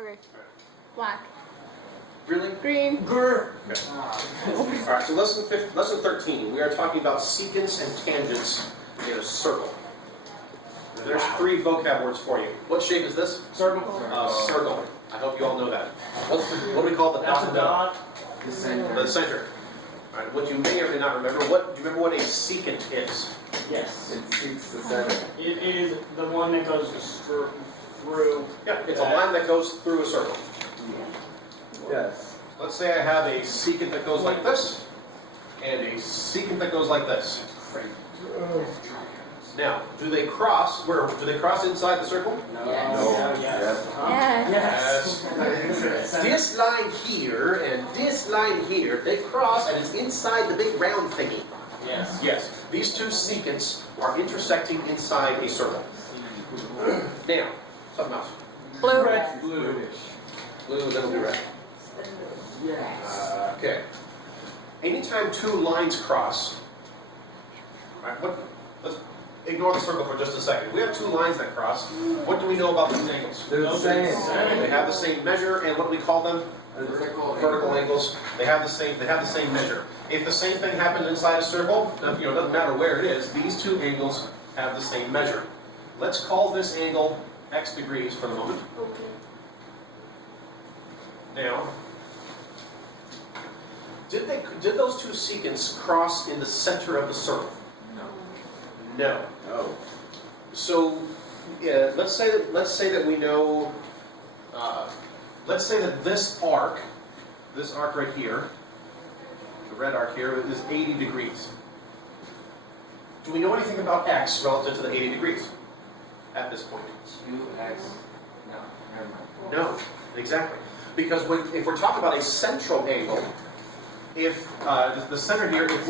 Okay. Black. Really? Green. Grr. Okay. Alright, so lesson 13. We are talking about secants and tangents in a circle. There's 3 vocab words for you. What shape is this? Circle. Circle. I hope you all know that. What do we call the dot in the middle? The center. The center. Alright, what you may or may not remember, do you remember what a secant is? Yes. It seeks the center. It is the one that goes through. Yeah, it's a line that goes through a circle. Yes. Let's say I have a secant that goes like this, and a secant that goes like this. Now, do they cross? Do they cross inside the circle? No. Yes. No. Yes. Yes. Yes. This line here and this line here, they cross, and it's inside the big round thingy. Yes. Yes, these 2 secants are intersecting inside a circle. Now, something else. Blue. Red. Bluish. Blue, that'll be red. Yes. Okay. Anytime 2 lines cross, let's ignore the circle for just a second. We have 2 lines that cross. What do we know about these angles? They're the same. They have the same measure, and what do we call them? Vertical angles. They have the same measure. If the same thing happens inside a circle, it doesn't matter where it is. These 2 angles have the same measure. Let's call this angle x degrees for the moment. Okay. Now, did those 2 secants cross in the center of the circle? No. Oh. So, let's say that we know. Let's say that this arc right here, the red arc here, is 80 degrees. Do we know anything about x relative to the 80 degrees at this point? UX. No. Never mind. No, exactly. Because if we're talking about a central angle, if the center here, if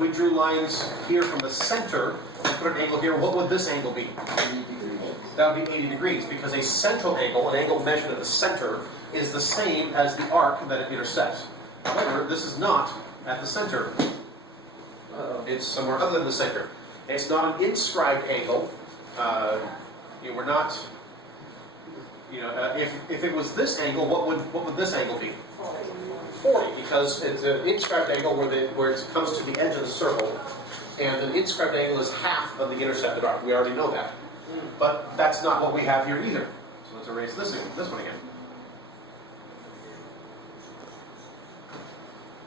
we drew lines here from the center and put an angle here, what would this angle be? 80 degrees. That would be 80 degrees, because a central angle, an angle measured at the center, is the same as the arc that it intersects. However, this is not at the center. It's somewhere other than the center. It's not an inscribed angle. We're not. If it was this angle, what would this angle be? 40, because it's an inscribed angle where it comes to the edge of the circle, and an inscribed angle is half of the intercepted arc. We already know that. But that's not what we have here either. So let's erase this one again.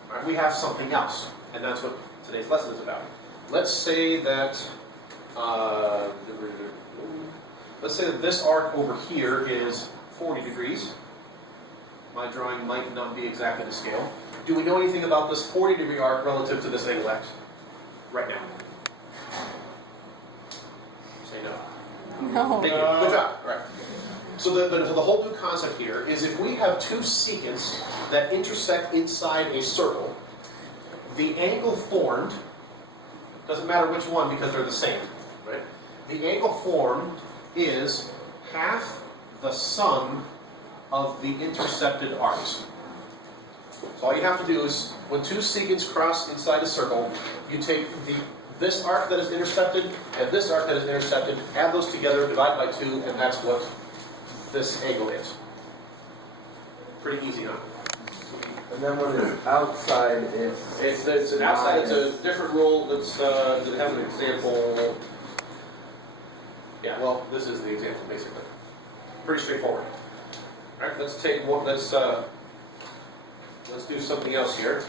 All right, we have something else, and that's what today's lesson is about. Let's say that this arc over here is 40 degrees. My drawing might not be exactly to scale. Do we know anything about this 40-degree arc relative to this angle x? Right now. Say no. No. Thank you. Good job. All right. So the whole new concept here is if we have 2 secants that intersect inside a circle, the angle formed, doesn't matter which one because they're the same, right? The angle formed is half the sum of the intersected arcs. So all you have to do is, when 2 secants cross inside a circle, you take this arc that is intersected and this arc that is intersected, add those together, divide by 2, and that's what this angle is. Pretty easy, huh? And then when it's outside, It's an outside. It's a different rule. Does it have an example? Yeah. Well, this is the example basically. Pretty straightforward. All right. Let's take one. Let's do something else here.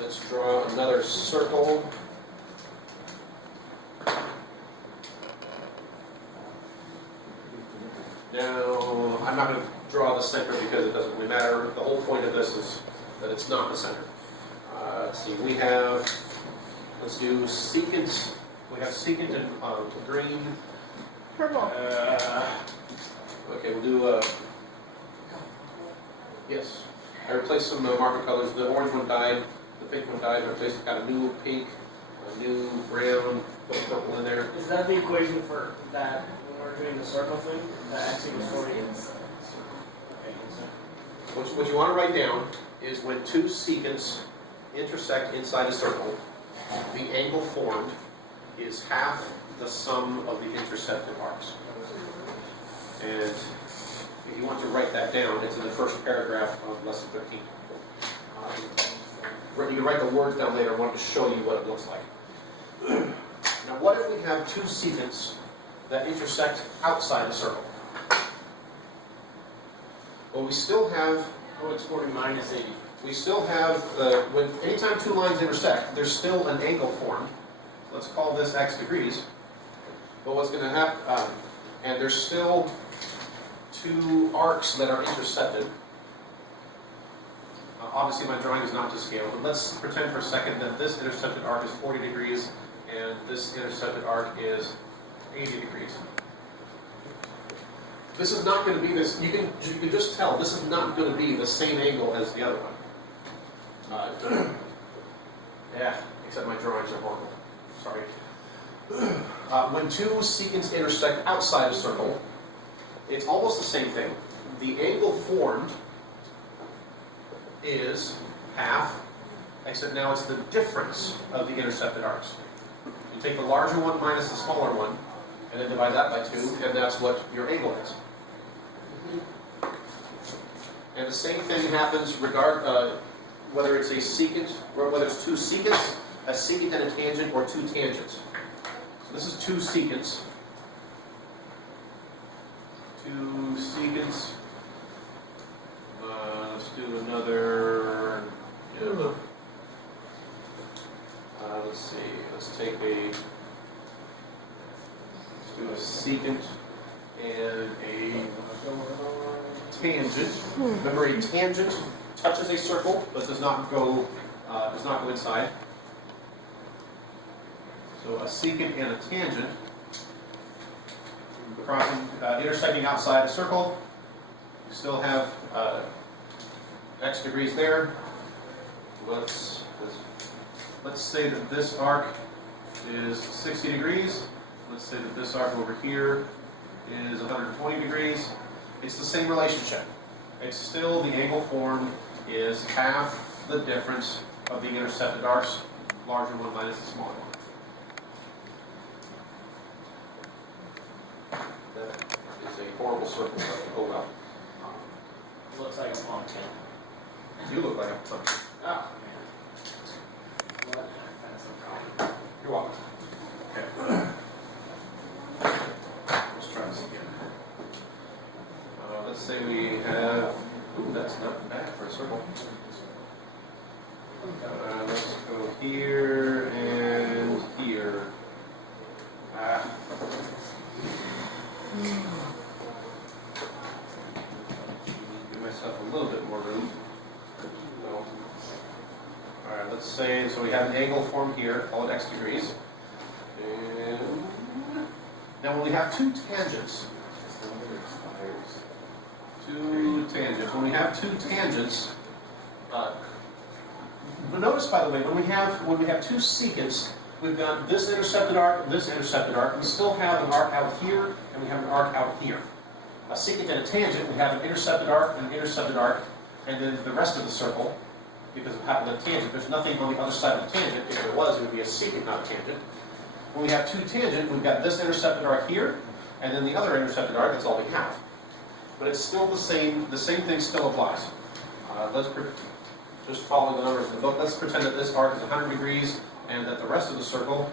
Let's draw another circle. Now, I'm not going to draw the center because it doesn't really matter. The whole point of this is that it's not the center. Let's see, let's do secant. We have secant in green. Purple. Okay, we'll do, yes. I replaced some marker colors. The orange one died, the pink one died. I replaced, got a new pink, a new brown, put purple in there. Is that the equation for that when we're doing the circle thing? That x equals 40? Okay, What you want to write down is when 2 secants intersect inside a circle, the angle formed is half the sum of the intersected arcs. And write that down. It's in the first paragraph of lesson 13. You can write the words down later. I wanted to show you what it looks like. Now, what if we have two secants that intersect outside the circle? Well, we still have, Oh, it's 40 minus 80. we still have, anytime two lines intersect, there's still an angle formed. Let's call this x degrees. But what's going to happen, and there's still two arcs that are intersected. Obviously my drawing is not to scale, but let's pretend for a second that this intersected arc is 40 degrees and this intersected arc is 80 degrees. This is not going to be this, you can just tell, this is not going to be the same angle as the other one. Yeah, except my drawings are horrible. Sorry. When two secants intersect outside a circle, it's almost the same thing. The angle formed is half, except now it's the difference of the intersected arcs. You take the larger one minus the smaller one, and then divide that by 2, and that's what your angle is. And the same thing happens whether it's a secant, or whether it's two secants, a secant and a tangent, or two tangents. So this is two secants. Two secants. Let's do another. Let's see. Let's do a secant and a tangent. Remember, a tangent touches a circle but does not go inside. So a secant and a tangent crossing, intersecting outside a circle. You still have x degrees there. Let's say that this arc is 60 degrees. Let's say that this arc over here is 120 degrees. It's the same relationship. It's still the angle formed is half the difference of the intersected arcs, larger one minus the smaller one. That is a horrible circle, but oh well. It looks like a pumpkin. You look like a pumpkin. Oh, man. What? That's a problem. You're welcome. Okay. Let's try this again. Let's say we have. Ooh, that's not bad for a circle. Let's go here and here. Give myself a little bit more room. So, all right, let's say, so we have an angle formed here, call it x degrees. And now when we have two tangents, when we have two tangents, but notice, by the way, when we have two secants, we've got this intersected arc, we still have an arc out here, and we have an arc out here. A secant and a tangent, we have an intersected arc, and then the rest of the circle, because of how the tangent, there's nothing on the other side of the tangent. If there was, it would be a secant, not a tangent. When we have two tangent, we've got this intersected arc here, and then the other intersected arc, that's all we have. But it's still the same thing still applies. Just following the numbers in the book, let's pretend that this arc is 100 degrees, and that the rest of the circle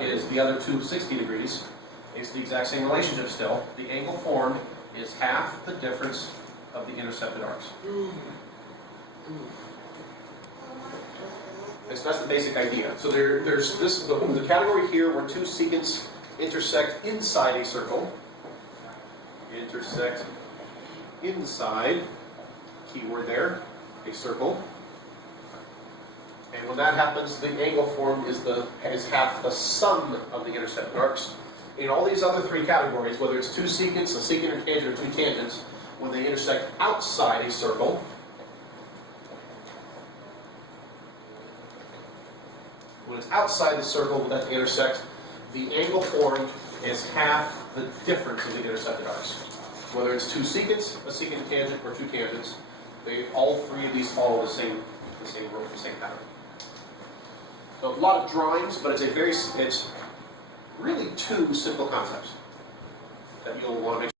is the other two 60 degrees. It's the exact same relationship still. The angle formed is half the difference of the intersected arcs. That's the basic idea. So there's the category here where two secants intersect inside a circle. Intersect inside, keyword there, a circle. And when that happens, the angle formed is half the sum of the intersected arcs. In all these other three categories, whether it's two secants, a secant or tangent, or two tangents, when they intersect outside a circle, when it's outside the circle that they intersect, the angle formed is half the difference of the intersected arcs. Whether it's two secants, a secant, a tangent, or two tangents, all three of these follow the same rule, the same pattern. So a lot of drawings, but it's really two simple concepts that you'll want to make